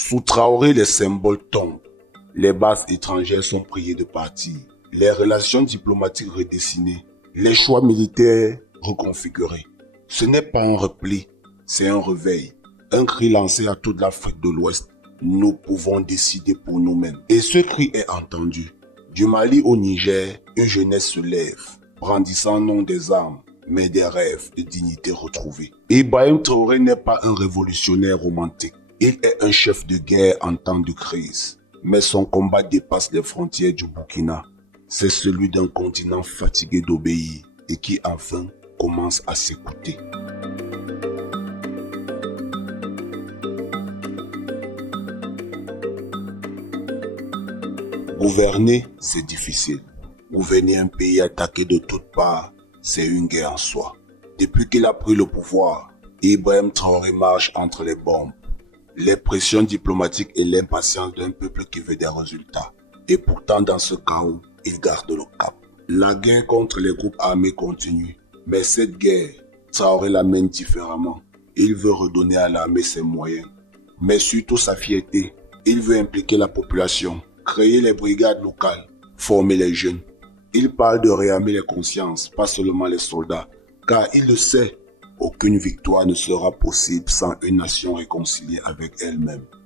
Sous Traoré, les symboles tombent. Les bases étrangères sont priées de partir. Les relations diplomatiques redessinées. Les choix militaires reconfigurés. Ce n'est pas un repli, c'est un réveil. Un cri lancé à toute l'Afrique de l'Ouest. Nous pouvons décider pour nous-mêmes. Et ce cri est entendu. Du Mali au Niger, une jeunesse se lève, brandissant non des armes, mais des rêves de dignité retrouvée. Ibrahim Traoré n'est pas un révolutionnaire romantique. Il est un chef de guerre en temps de crise. Mais son combat dépasse les frontières du Burkina. C'est celui d'un continent fatigué d'obéir et qui enfin commence à s'écouter. Gouverner, c'est difficile. Gouverner un pays attaqué de toutes parts, c'est une guerre en soi. Depuis qu'il a pris le pouvoir, Ibrahim Traoré marche entre les bombes, les pressions diplomatiques et l'impatience d'un peuple qui veut des résultats. Et pourtant, dans ce chaos, il garde le cap. La guerre contre les groupes armés continue. Mais cette guerre, Traoré la mène différemment. Il veut redonner à l'armée ses moyens, mais surtout sa fierté. Il veut impliquer la population, créer les brigades locales, former les jeunes. Il parle de réarmer les consciences, pas seulement les soldats, car il le sait, aucune victoire ne sera possible sans une nation réconciliée avec elle-même.